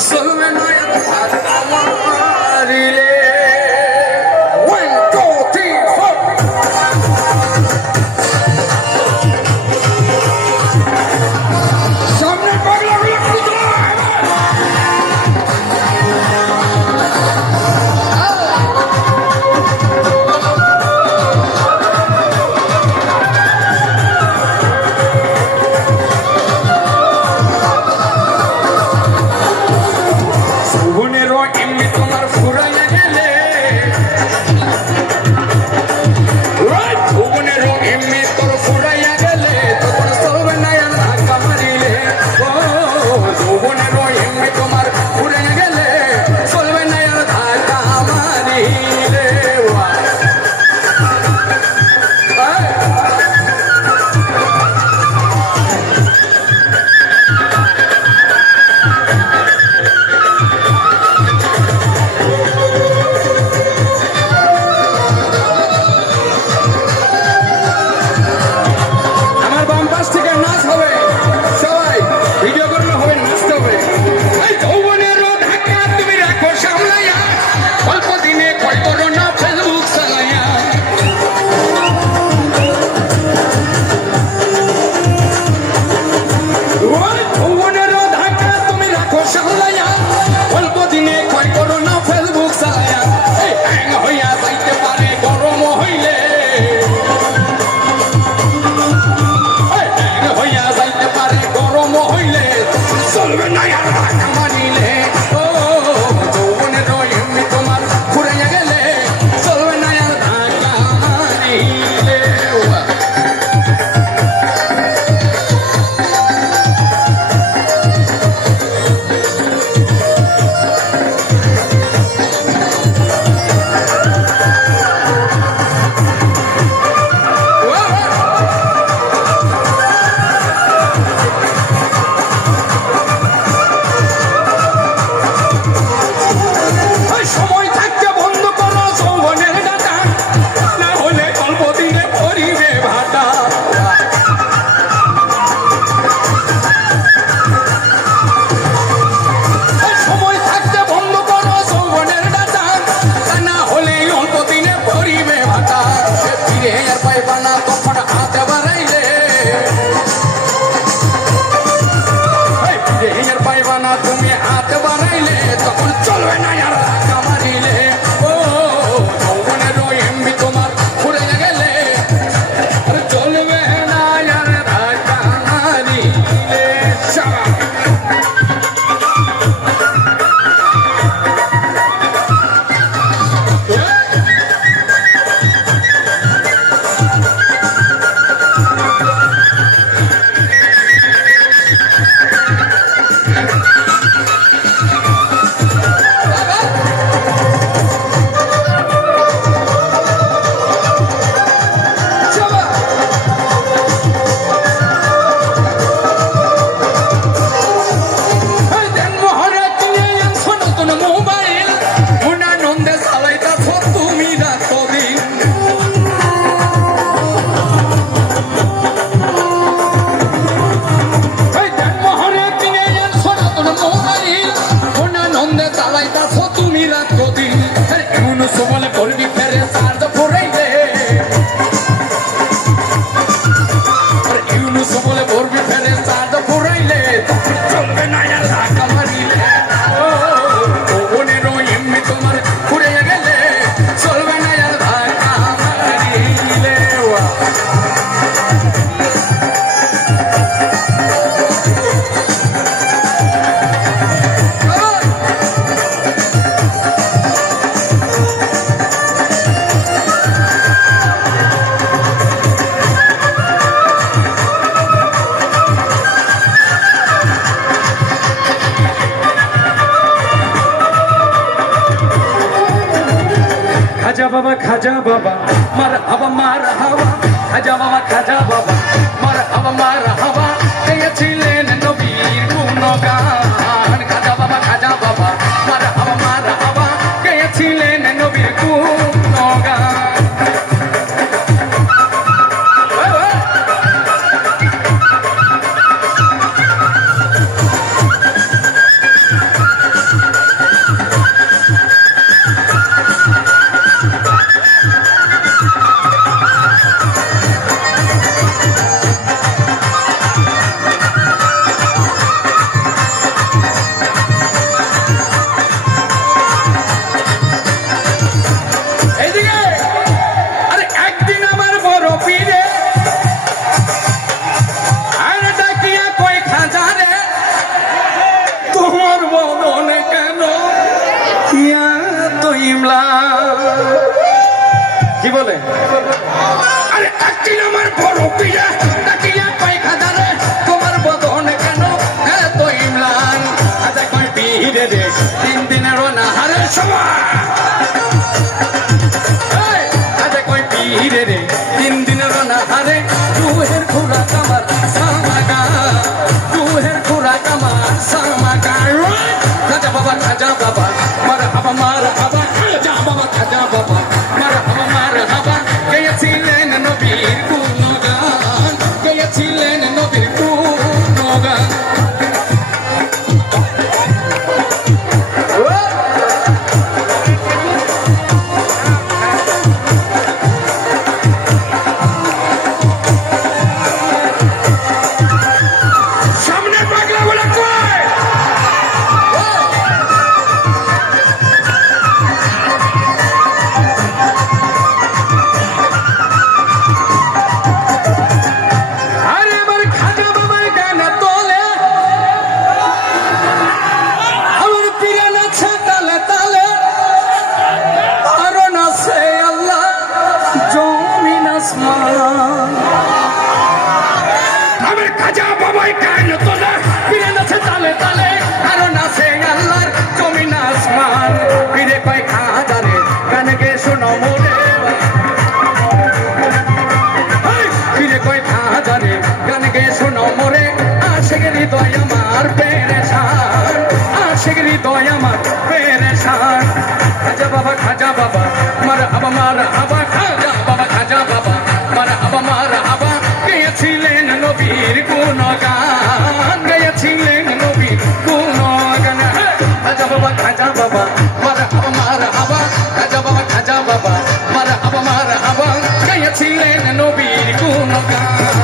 চলবে না আমারিলে তুমি হাত বাড়াইলে তখন চলবে না আর কামারিলে ও যৌবনের এমবি তোমার ঘুরে গেলে চলবে না আর কামারিলে খাজা বাবা মার হাওয়া খাজা বাবা মার হাওয়া গেয়েছিলেন নবীর গুণগান খাজা বাবা মার হাওয়া গেয়েছিলেন নবীর গুণগান কি বলে আরে একদিন আমার বড় পিয়া তাকিয়া কয় খাজারে তোমার বদন কেন এত ইমলান খাজা কয় পীরে রে 3 দিনের অনাহারে সময় খাজা কয় পীরে রে 3 দিনের অনাহারে রুহের খোরাক আমার সামাগা রুহের খোরাক আমার সামাগা খাজা বাবা মারহাবা মারহাবা খাজা বাবা মারহাবা গেয়েছিলেন নবীর গুণগান গেয়েছিলেন নবীর গুণগান সামনে পাগলা বলে কয় আরে আমার খাজা বাবার গান তোলে আমার প্রিয় নাচে তালে তালে আরো নাচে আল্লাহ জমিন আসমান আমার খাজা বাবাই গান তোলে প্রিয় নাচে তালে তালে আরো নাচে আল্লাহর জমিন আসমান ফিরে কয় খাজা রে গান গে শোনো মোরে ফিরে কয় খাজা রে গান গে শোনো মোরে আশেক হৃদয় আমার পেরেশান আশেক হৃদয় আমার পেরেশান খাজা বাবা মারহাবা খাজা বাবা মারহাবা গেয়েছিলেন নবীর গুণগান গেয়েছিলেন নবীর গুণগান খাজা বাবা মারহাবা খাজা বাবা মারহাবা গেয়েছিলেন নবীর গুণগান